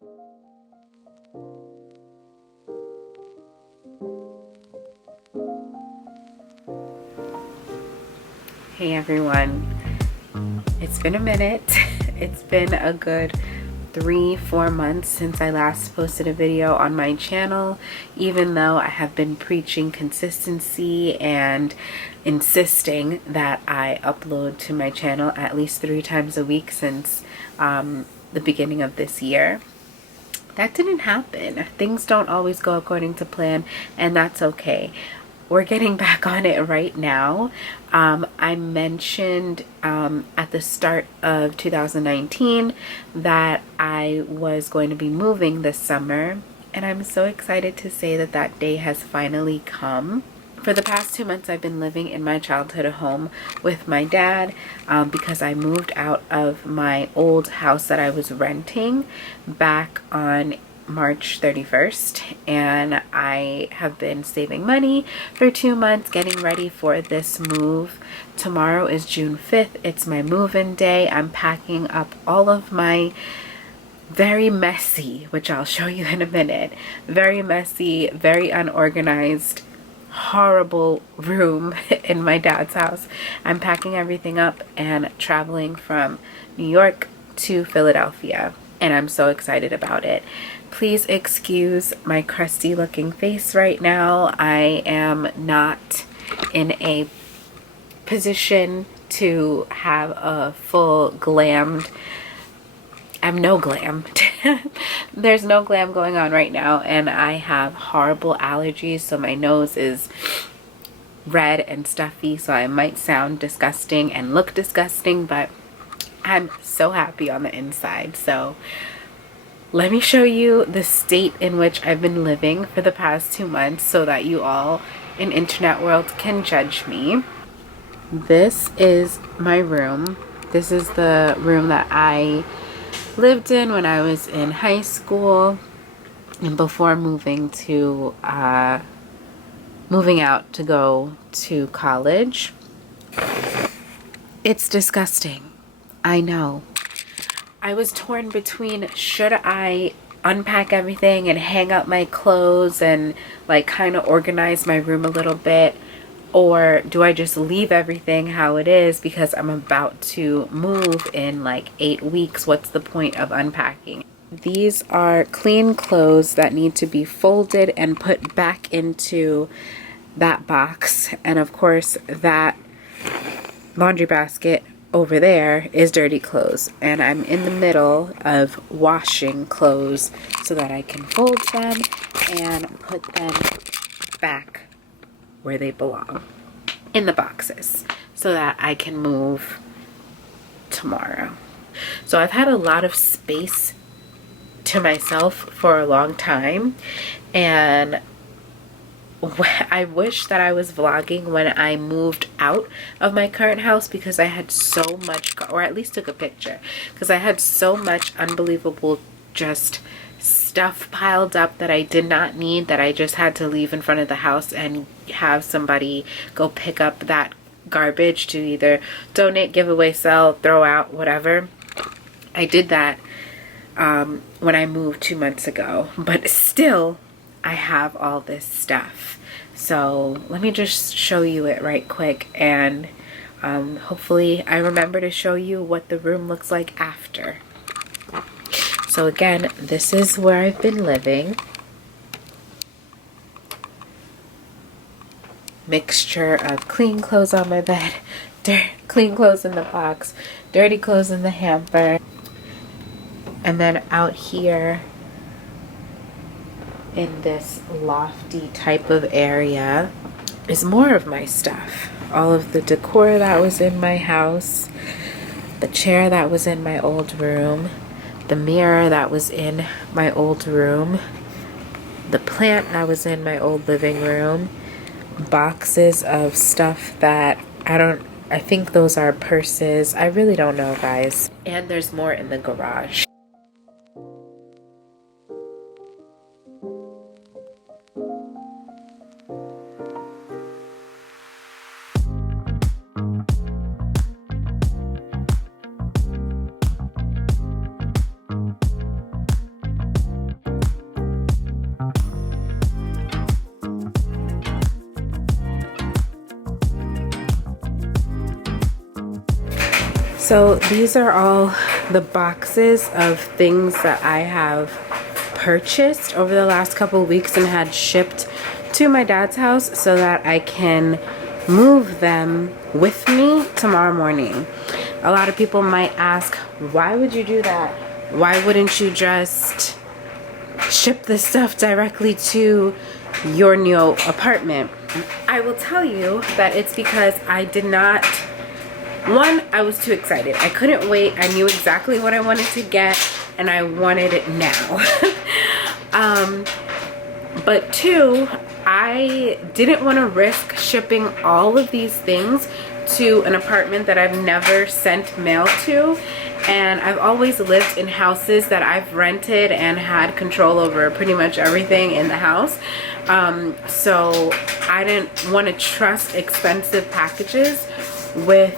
Hey everyone, it's been a minute. It's been a good 3-4 months since I last posted a video on my channel, even though I have been preaching consistency and insisting that I upload to my channel at least 3 times a week since the beginning of this year. That didn't happen. Things don't always go according to plan, and that's okay. We're getting back on it right now. I mentioned at the start of 2019 that I was going to be moving this summer, and I'm so excited to say that that day has finally come. For the past 2 months, I've been living in my childhood home with my dad because I moved out of my old house that I was renting back on March 31st, and I have been saving money for 2 months getting ready for this move. Tomorrow is June 5th. It's my move-in day. I'm packing up all of my very messy, which I'll show you in a minute, very messy, very unorganized, horrible room in my dad's house. I'm packing everything up and traveling from New York to Philadelphia, and I'm so excited about it. Please excuse my crusty looking face right now. I am not in a position to have a full glammed, I'm no glam. There's no glam going on right now, and I have horrible allergies, so my nose is red and stuffy, so I might sound disgusting and look disgusting, but I'm so happy on the inside. So let me show you the state in which I've been living for the past 2 months so that you all in internet world can judge me. This is my room. This is the room that I lived in when I was in high school and before moving out to go to college. It's disgusting. I know. I was torn between, should I unpack everything and hang up my clothes and like kind of organize my room a little bit, or do I just leave everything how it is because I'm about to move in like 8 weeks? What's the point of unpacking? These are clean clothes that need to be folded and put back into that box. And of course, that laundry basket over there is dirty clothes, and I'm in the middle of washing clothes so that I can fold them and put them back where they belong in the boxes so that I can move tomorrow. So I've had a lot of space to myself for a long time, and I wish that I was vlogging when I moved out of my current house because I had so much, or at least took a picture, because I had so much unbelievable just stuff piled up that I did not need, that I just had to leave in front of the house and have somebody go pick up that garbage to either donate, give away, sell, throw out, whatever. I did that when I moved 2 months ago, but still I have all this stuff. So let me just show you it right quick, and hopefully I remember to show you what the room looks like after. So again, this is where I've been living. Mixture of clean clothes on my bed, clean clothes in the box, dirty clothes in the hamper, and then out here in this lofty type of area is more of my stuff. All of the decor that was in my house, the chair that was in my old room, the mirror that was in my old room, the plant that was in my old living room, boxes of stuff that I think those are purses. I really don't know, guys. And there's more in the garage. So these are all the boxes of things that I have purchased over the last couple of weeks and had shipped to my dad's house so that I can move them with me tomorrow morning. A lot of people might ask, why would you do that? Why wouldn't you just ship this stuff directly to your new apartment? I will tell you that it's because I did not, one, I was too excited. I couldn't wait. I knew exactly what I wanted to get and I wanted it now. But two, I didn't want to risk shipping all of these things to an apartment that I've never sent mail to. And I've always lived in houses that I've rented and had control over pretty much everything in the house. So I didn't want to trust expensive packages with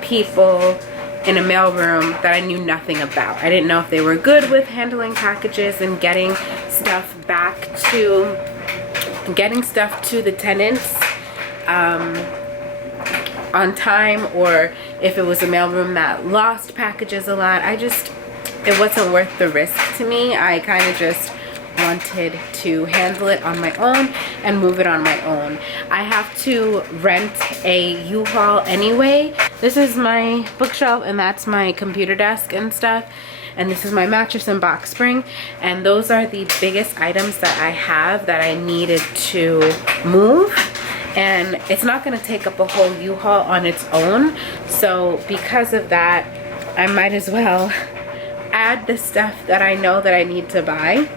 people in a mailroom that I knew nothing about. I didn't know if they were good with handling packages and getting stuff to the tenants on time, or if it was a mailroom that lost packages a lot. It wasn't worth the risk to me. I kind of just wanted to handle it on my own and move it on my own. I have to rent a U-Haul anyway. This is my bookshelf and that's my computer desk and stuff. And this is my mattress and box spring. And those are the biggest items that I have that I needed to move. And it's not going to take up a whole U-Haul on its own. So because of that, I might as well add the stuff that I know that I need to buy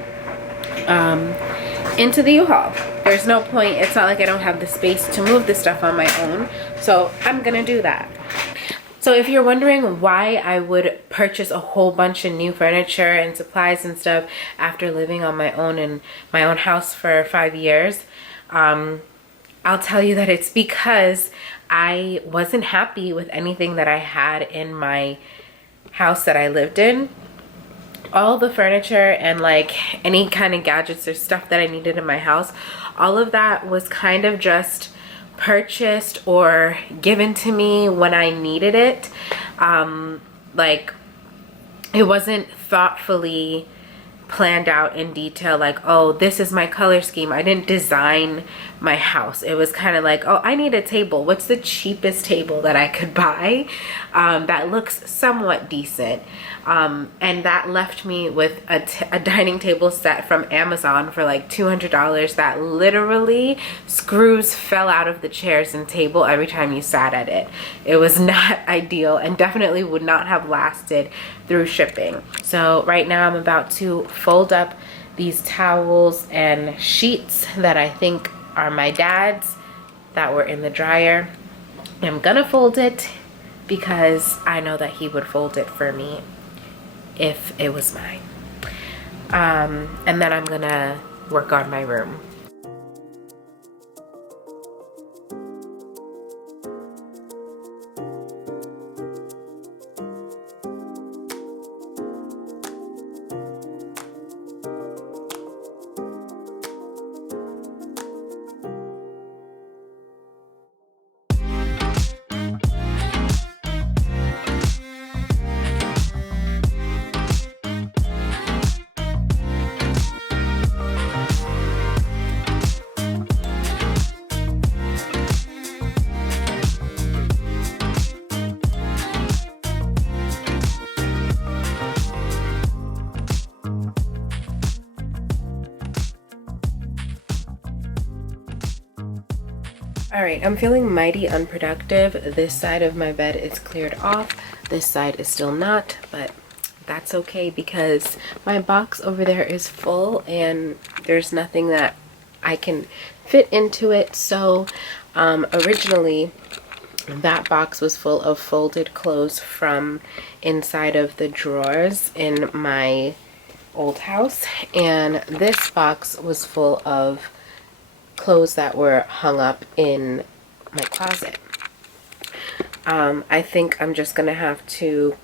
into the U-Haul. There's no point. It's not like I don't have the space to move the stuff on my own. So I'm going to do that. So if you're wondering why I would purchase a whole bunch of new furniture and supplies and stuff after living on my own in my own house for 5 years, I'll tell you that it's because I wasn't happy with anything that I had in my house that I lived in. All the furniture and like any kind of gadgets or stuff that I needed in my house, all of that was kind of just purchased or given to me when I needed it. Like it wasn't thoughtfully planned out in detail, like, oh, this is my color scheme. I didn't design my house. It was kind of like, oh, I need a table. What's the cheapest table that I could buy that looks somewhat decent? And that left me with a dining table set from Amazon for like $200 that literally screws fell out of the chairs and table every time you sat at it. It was not ideal and definitely would not have lasted through shipping. So right now I'm about to fold up these towels and sheets that I think are my dad's that were in the dryer. I'm gonna fold it because I know that he would fold it for me if it was mine. And then I'm gonna work on my room. Alright, I'm feeling mighty unproductive. This side of my bed is cleared off. This side is still not, but that's okay because my box over there is full and there's nothing that I can fit into it. So originally that box was full of folded clothes from inside of the drawers in my old house, and this box was full of clothes that were hung up in my closet. I think I'm just gonna have to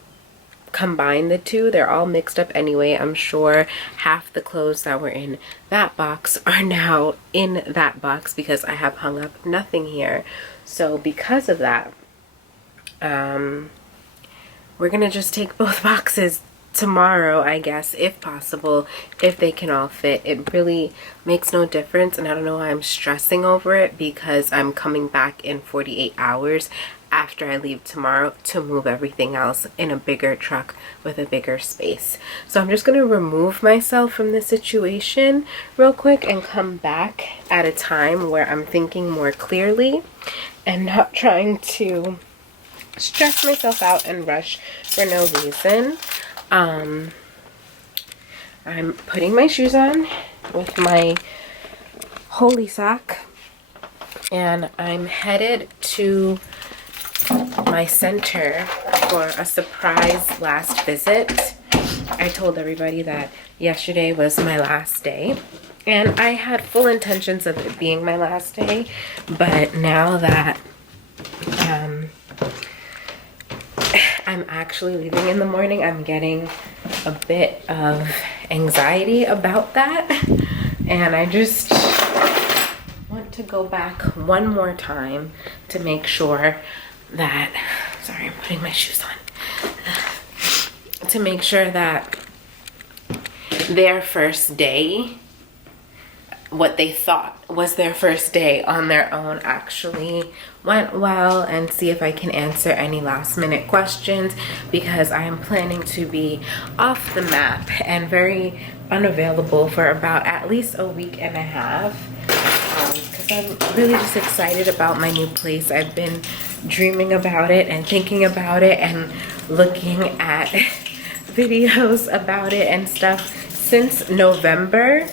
combine the two. They're all mixed up anyway. I'm sure half the clothes that were in that box are now in that box because I have hung up nothing here. So because of that, We're gonna just take both boxes tomorrow, I guess, if possible, if they can all fit. It really makes no difference, and I don't know why I'm stressing over it, because I'm coming back in 48 hours after I leave tomorrow to move everything else in a bigger truck with a bigger space. So I'm just gonna remove myself from the situation real quick and come back at a time where I'm thinking more clearly and not trying to stress myself out and rush for no reason. I'm putting my shoes on with my holy sock, and I'm headed to my center for a surprise last visit. I told everybody that yesterday was my last day, and I had full intentions of it being my last day, but now that I'm actually leaving in the morning, I'm getting a bit of anxiety about that, and I just want to go back one more time to make sure that, sorry, I'm putting my shoes on, to make sure that their first day, what they thought was their first day on their own, actually went well, and see if I can answer any last minute questions, because I am planning to be off the map and very unavailable for about at least a week and a half, because I'm really just excited about my new place. I've been dreaming about it and thinking about it and looking at videos about it and stuff since November,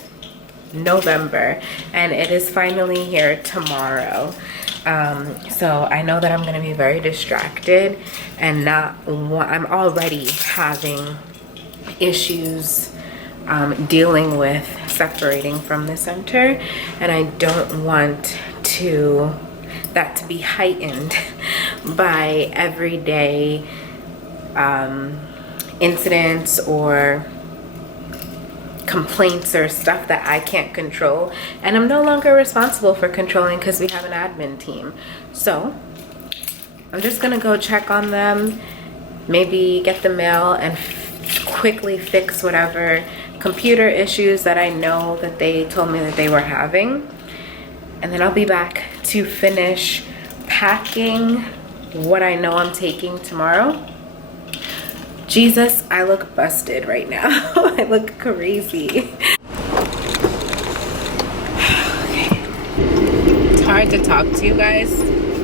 and it is finally here tomorrow. So I know that I'm gonna be very distracted and I'm already having issues dealing with separating from the center, and I don't want that to be heightened by everyday incidents or complaints or stuff that I can't control, and I'm no longer responsible for controlling because we have an admin team. So I'm just gonna go check on them, maybe get the mail and quickly fix whatever computer issues that I know that they told me that they were having, and then I'll be back to finish packing what I know I'm taking tomorrow. Jesus, I look busted right now. I look crazy. Okay. It's hard to talk to you guys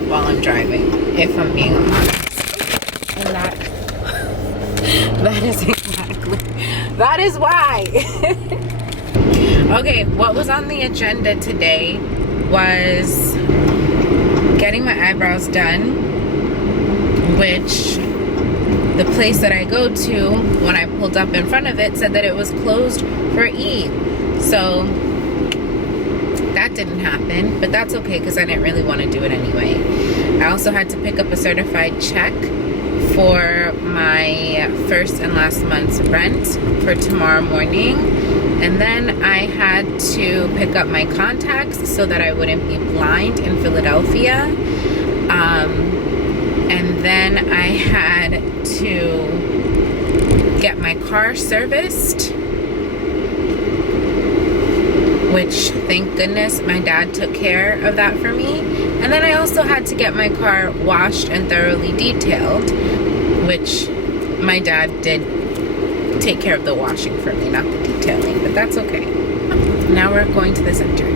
while I'm driving, if I'm being honest. And that is exactly, that is why. Okay, what was on the agenda today was getting my eyebrows done, which the place that I go to, when I pulled up in front of it, said that it was closed for Eid. So that didn't happen, but that's okay because I didn't really want to do it anyway. I also had to pick up a certified check for my first and last month's rent for tomorrow morning. And then I had to pick up my contacts so that I wouldn't be blind in Philadelphia. And then I had to get my car serviced, which thank goodness my dad took care of that for me. And then I also had to get my car washed and thoroughly detailed, which my dad did take care of the washing for me, not the detailing, but that's okay. Now we're going to the center.